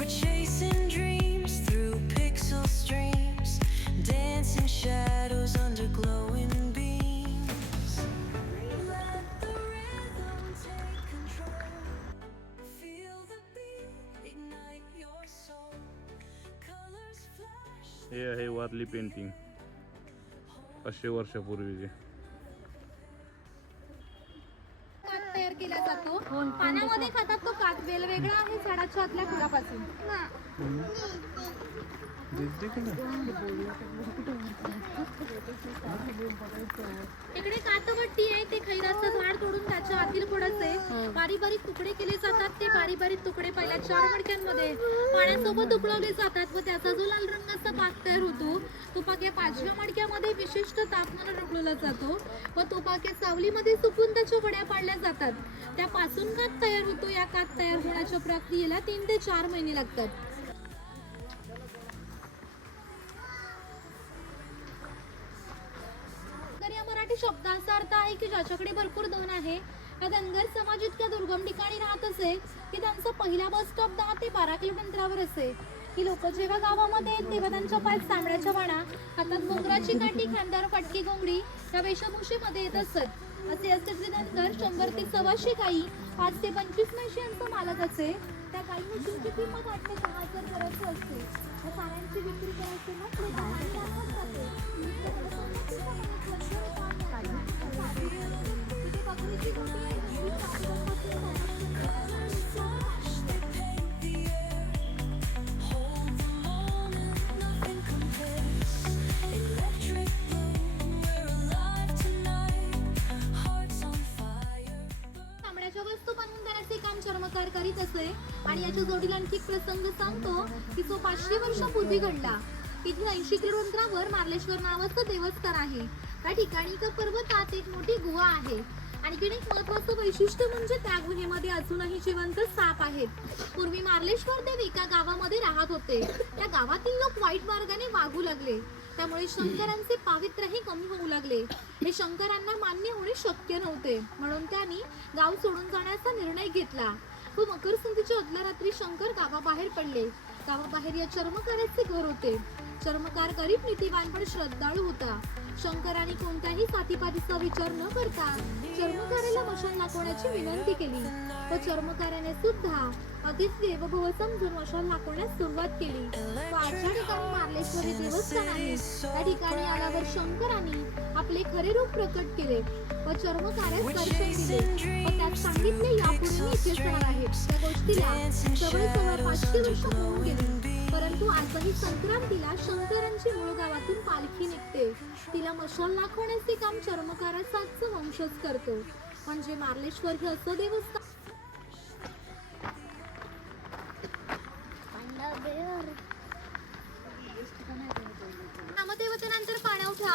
We're chasing dreams through pixel streams, dancing shadows under glowing beams. Let the rhythm take control. Feel the beat, ignite your soul. Colors flash. हे आहे Warli painting 500 वर्षापूर्वीची. कात तयार केला जातो. पाण्यामध्ये खातात तो कात वेगवेगळा आहे झाडाच्या आतल्या फुलापासून. इकडे कातवट्टी आहे, ते खैराचं झाड तोडून त्याच्या आतील खोडाचे बारीक बारीक तुकडे केले जातात. ते बारीक बारीक तुकडे पहिल्या 4 मडक्यांमध्ये पाण्यासोबत उकळवले जातात व त्याचा जो लाल रंगाचा पाक तयार होतो तो पाक या 5व्या मडक्यामध्ये विशिष्ट तापमानावर उकळवला जातो व तो पाक या सावलीमध्ये सुकून त्याच्या वड्या पाडल्या जातात. त्यापासून कात तयार होतो. या कात तयार होण्याच्या प्रक्रियेला 3 ते 4 महिने लागतात. या मराठी शब्दाचा अर्थ आहे की ज्याच्याकडे भरपूर धन आहे. या धनगर समाज इतक्या दुर्गम ठिकाणी राहत असे की त्यांचा पहिला बस स्टॉप 10 ते 12 किलोमीटरवर असे. ही लोक जेव्हा गावामध्ये येत तेव्हा त्यांच्या पायात तांबड्याच्या वाणा, हातात मोगराची काठी, खांद्यावर फटकी घोंगडी या वेशभूषेमध्ये येत असत. असे असते धनगर 100 ते 125 गाई, 5 ते 25 म्हशी यांचा मालक असे. त्या गाई म्हशींची किंमत 8 ते 10,000 करायची असते. या साऱ्यांची विक्री करायची ना पुढे जाते. तिथे बकरीची गोटी आहे. वस्तू बनवून देण्याचे काम चर्मकार करीत असे. आणि याच्या जोडीला आणखी एक प्रसंग सांगतो की तो 500 वर्षापूर्वी घडला. इथे 80 किलोमीटरवर मार्लेश्वर नावाचं देवस्थान आहे. त्या ठिकाणी एका पर्वतात एक मोठी गुहा आहे. आणि इकडे एक महत्त्वाचं वैशिष्ट्य म्हणजे त्या गुहेमध्ये अजूनही जिवंत साप आहेत. पूर्वी मार्लेश्वर देव एका गावामध्ये राहत होते. त्या गावातील लोक वाईट मार्गाने वागू लागले. त्यामुळे शंकरांचे पावित्र्यही कमी होऊ लागले. हे शंकरांना मान्य होणे शक्य नव्हते. म्हणून त्यांनी गाव सोडून जाण्याचा निर्णय घेतला व मकर संक्रांतीच्या आदल्या रात्री शंकर गावाबाहेर पडले. गावाबाहेर या चर्मकाराचे घर होते. चर्मकार गरीब नीतिवान पण श्रद्धाळू होता. शंकराने कोणत्याही साथीपातीचा विचार न करता चर्मकाराला मशाल दाखवण्याची विनंती केली व चर्मकाराने सुद्धा अगदीच देवभव समजून मशाल दाखवण्यास सुरुवात केली. ज्या ठिकाणी मार्लेश्वरी देवस्थान आहे त्या ठिकाणी आल्यावर शंकराने आपले खरे रूप प्रकट केले व चर्मकारास दर्शन दिले व त्यात सांगितले यापुढे मी जे करणार आहे त्या गोष्टीला जवळजवळ 500 वर्ष होऊन गेली. परंतु आजही संक्रांतीला शंकरांची मूळ गावातून पालखी निघते. तिला मशाल दाखवण्याचे काम चर्मकाराचाच वंशज करतो. म्हणजे मार्लेश्वर हे असं देवस्थान नामदेवतेनंतर पाणवठा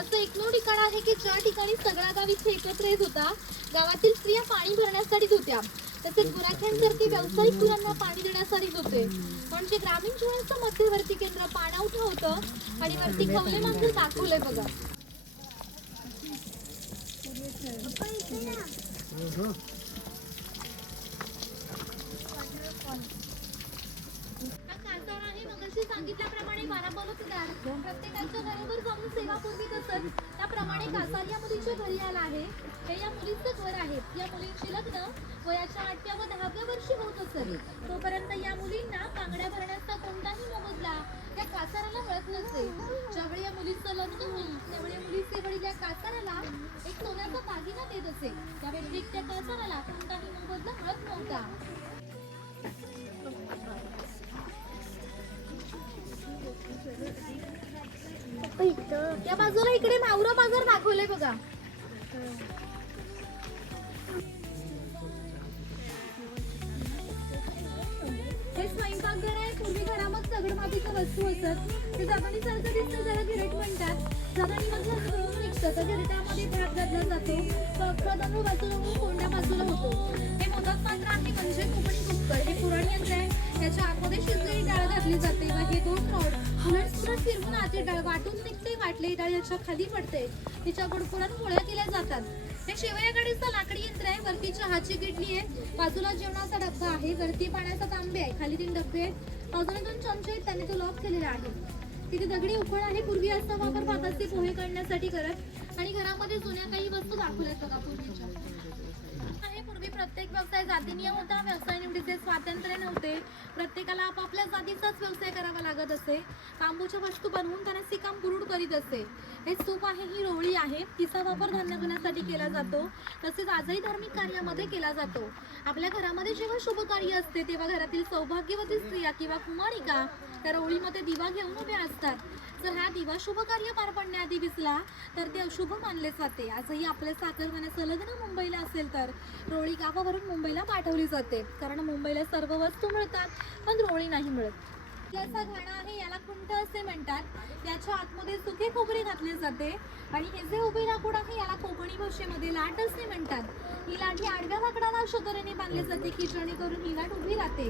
असं एकमेव ठिकाण आहे की ज्या ठिकाणी सगळा गाव इथे एकत्र येत होता. गावातील स्त्रिया पाणी भरण्यासाठीच होत्या. तसेच गुराख्यांसारखे व्यावसायिक गुरांना पाणी देण्यासाठीच होते. म्हणजे ग्रामीण जीवनाचं मध्यवर्ती केंद्र पाणवठा होतं. आणि वरती खवले मात्र दाखवलंय बघा. सांगितल्याप्रमाणे 12 बलुतेदार प्रत्येकाच्या घरावर जाऊन सेवा पुरवीत असत. त्याप्रमाणे कासार या मुलीच्या घरी आला आहे. हे या मुलीचं घर आहे. या मुलींची लग्न वयाच्या 8व्या व 10व्या वर्षी होत असत. तोपर्यंत या मुलींना बांगड्या भरण्याचा कोणताही मोबदला त्या कासाराला मिळत नसे. ज्यावेळी या मुलीचं लग्न होईल त्यावेळी मुलीचे वडील या कासाराला एक सोन्याचा दागिना देत असे. त्या व्यतिरिक्त त्या कासाराला कोणताही मोबदला मिळत नव्हता. त्या बाजूला इकडे मावरा बाजार दाखवलाय बघा. हे स्वयंपाकघर आहे. पूर्वी घरामध्ये दगडमातीच्या वस्तू असत. ते जमिनीसारखं दिसतं त्याला गिरेट म्हणतात. जमिनीमधलं गळून निघतं. त्या गिरेटामध्ये भात घातला जातो. तांदूळ बाजूला कोंड्या बाजूला होतो. हे मोदक पात्र आहे म्हणजे कोकणी कुकर. हे पुराण यंत्र आहे. त्याच्या आतमध्ये शिजलेली डाळ घातली जाते व हे 2 रॉड उलटसुलट फिरवून आधी डाळ वाटून निघते, वाटले डाळ याच्या खाली पडते, तिच्या बुडबुडात पोळ्या केल्या जातात. हे शेवया गाडीचं लाकडी यंत्र आहे. वरती चहाची किटली आहे, बाजूला जेवणाचा डब्बा आहे, वरती पाण्याचा तांबे आहे, खाली 3 डब्बे आहेत, बाजूला 2 चमचे आहेत, त्याने तो लॉक केलेला आहे. तिथे दगडी उकड आहे. पूर्वी असा वापर भाताचे पोहे करण्यासाठी करत आणि घरामध्ये जुन्या काही वस्तू दाखवल्यात बघा पूर्वीच्या. आहे पूर्वी प्रत्येक व्यवसाय जातीनिय होता. व्यवसाय निवडीचे स्वातंत्र्य नव्हते. प्रत्येकाला आपापल्या जातीचाच व्यवसाय करावा लागत असे. बांबूच्या वस्तू बनवून त्यांना काम पुरुड करीत असे. हे स्तूप आहे, ही रोळी आहे, तिचा वापर धान्य धुण्यासाठी केला जातो. तसेच आजही धार्मिक कार्यामध्ये केला जातो. आपल्या घरामध्ये जेव्हा शुभ कार्य असते तेव्हा घरातील सौभाग्यवती स्त्रिया किंवा कुमारिका त्या रोळीमध्ये दिवा घेऊन उभ्या असतात. जर हा दिवा शुभ कार्य पार पडण्याआधी विसला तर ते अशुभ मानले जाते. आजही आपल्या साखरखान्याचं लग्न मुंबईला असेल तर रोळी गावावरून मुंबईला पाठवली जाते, कारण मुंबईला सर्व वस्तू मिळतात पण रोळी नाही मिळत. याचा घाणा आहे, याला खुंट असे म्हणतात. याच्या आतमध्ये सुके खोबरे घातले जाते आणि हे जे उभे लाकूड आहे याला कोकणी भाषेमध्ये लाट असे म्हणतात. ही लाट ही आडव्या लाकडाला अशा तऱ्हेने बांधली जाते की जेणेकरून ही लाट उभी राहते.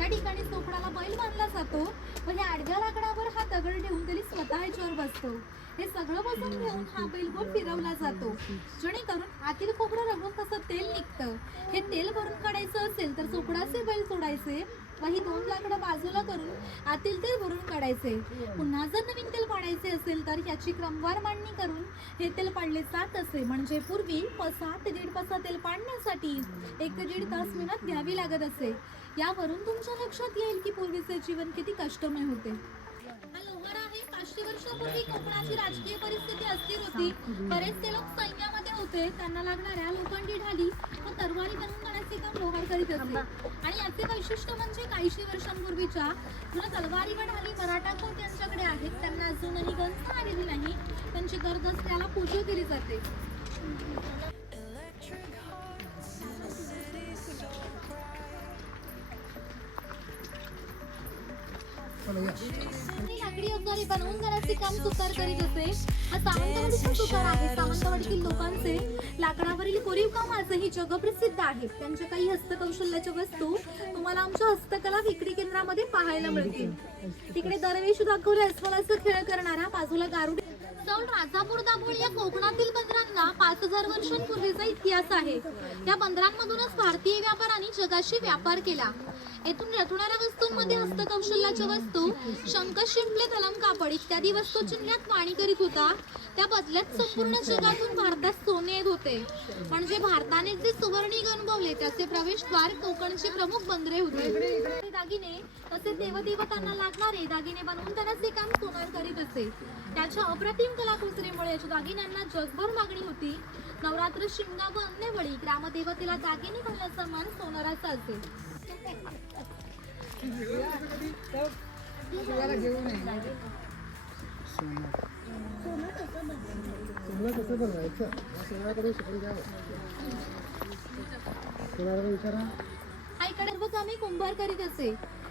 या ठिकाणी चोपडाला बैल बांधला जातो व ह्या आडव्या लाकडावर हा दगड ठेवून त्याला स्वतः ह्याच्यावर बसतो. हे सगळं बसून घेऊन हा बैल गोल फिरवला जातो, जेणेकरून आतील खोबरं रगून तसं तेल निघतं. हे तेल भरून काढायचं असेल तर चोपडाचे बैल सोडायचे व ही 2 लाकडं बाजूला करून आतील तेल भरून काढायचे. पुन्हा जर नवीन तेल पाडायचे असेल तर ह्याची क्रमवार मांडणी करून हे तेल पाडले जात असे. म्हणजे पूर्वी 7 ते 1.5 पसा तेल पाडण्यासाठी 1 ते 1.5 तास मेहनत घ्यावी लागत असे. यावरून तुमच्या लक्षात येईल की पूर्वीचे जीवन किती कष्टमय होते. हा लोहार आहे. 500 वर्षापूर्वी कोकणाची राजकीय परिस्थिती अस्थिर होती. बरेचसे लोक सैन्यामध्ये होते. त्यांना लागणाऱ्या लोखंडी ढाली व तरवारी बनवून करण्याचे काम लोहार करीत असे. आणि याचे वैशिष्ट्य म्हणजे काहीशे वर्षांपूर्वीच्या जुन्या तलवारी व ढाली मराठा कोण त्यांच्याकडे आहेत. त्यांना अजूनही गंज आलेली नाही. त्यांची दरदसऱ्याला पूजा केली जाते. लाकडी अवजारे बनवून घराचे काम सुतार करीत असे. हा सावंतवाडीचा सुतार आहे. सावंतवाडीतील लोकांचे लाकडावरील कोरीव काम आजही जगप्रसिद्ध आहे. त्यांच्या काही हस्तकौशल्याच्या वस्तू तुम्हाला आमच्या हस्तकला विक्री केंद्रामध्ये पाहायला मिळतील. तिकडे दरवेळी दाखवले अस्वलाचा खेळ करणारा, बाजूला गारुडी. चौल राजापूर दाभोळी या कोकणातील बंदरांना 5000 वर्षांपूर्वीचा इतिहास आहे. या बंदरांमधूनच भारतीय व्यापाऱ्यांनी जगाशी व्यापार केला. येथून रचणाऱ्या वस्तूंमध्ये हस्तकौशल्याच्या वस्तू, शंख, शिंपले, तलम कापड इत्यादी वस्तू चिन्हात वाणी करीत होता. त्या बदल्यात संपूर्ण जगातून भारतात सोने येत होते. म्हणजे भारताने जे सुवर्णी गणवले त्याचे प्रवेशद्वार कोकणचे प्रमुख बंदरे होते. दागिने तसेच देवदेवतांना लागणारे दागिने बनवून त्याचे काम सोनार करीत असे. त्याच्या अप्रतिम कलाकुसरीमुळे याच्या दागिन्यांना जगभर मागणी होती. नवरात्र, शिमगा व अन्य वेळी ग्रामदेवतेला दागिने घालण्याचा मान सोनाराचा असे. आईकडे सर्व कामे कुंभार करीत असे.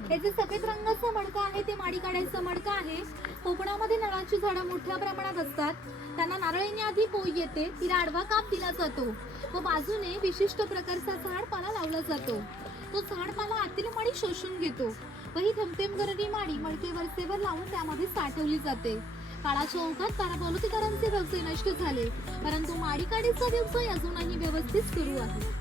हे जे सफेद रंगाचा मडका आहे ते माडी काढायचा मडका आहे. कोकणामध्ये नारळाची झाडं मोठ्या प्रमाणात असतात. त्यांना नारळ येण्याआधी पोई येते, तिला आडवा काप दिला जातो व बाजूने विशिष्ट प्रकारचा झाडपाला लावला जातो. तो झाडपाला आतील माडी शोषून घेतो व ही थेंबथेंब करणारी माडी मडके वरचेवर लावून त्यामध्ये साठवली जाते. काळाच्या ओघात बाराबोलतीदारांचे व्यवसाय नष्ट झाले, परंतु माडीकाडीचा व्यवसाय अजूनही व्यवस्थित सुरू आहे.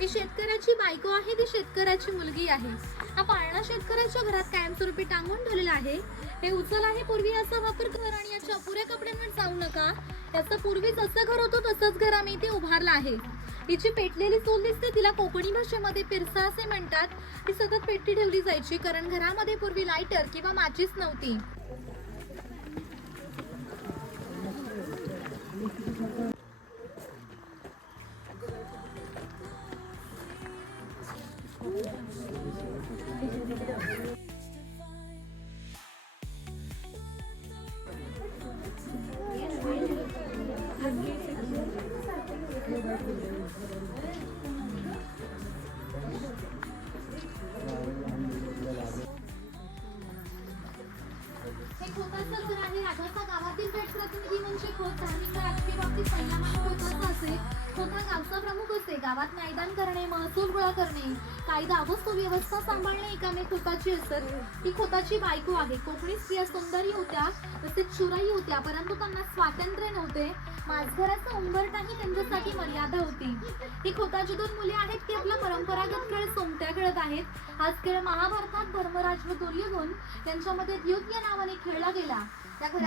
ही शेतकऱ्याची बायको आहे, ती शेतकऱ्याची मुलगी आहे. हा पाळणा शेतकऱ्याच्या घरात कायमस्वरूपी टांगून ठेवलेला आहे. हे उचल आहे. पूर्वी याचा वापर कर आणि याच्या अपुऱ्या कपड्यांवर जाऊ नका. याचं पूर्वी जसं घर होतं तसंच घर आम्ही इथे उभारलं आहे. हिची पेटलेली चूल दिसते, तिला कोकणी भाषेमध्ये पिरसा असे म्हणतात. ती सतत पेटती ठेवली जायची, कारण घरामध्ये पूर्वी लायटर किंवा माचीस नव्हती. खोत हा गावचा प्रमुख असे. गावात मैदान करणे, महसूल गोळा करणे, कायदा व सुव्यवस्था सांभाळणे ही कामे खोताची असत. ही खोताची बायको आहे. कोकणी स्त्रिया सुंदरी होत्या तसेच शूराई होत्या, परंतु त्यांना स्वातंत्र्य नव्हते. मासघराचा उंबरठाही त्यांच्यासाठी मर्यादा होती. ही खोताची 2 मुले आहेत की आपला परंपरागत खेळ सोंगट्या खेळत आहेत. हाच खेळ महाभारतात धर्मराज व दुर्योधन यांच्यामध्ये द्युत या नावाने खेळला गेला. त्या घराची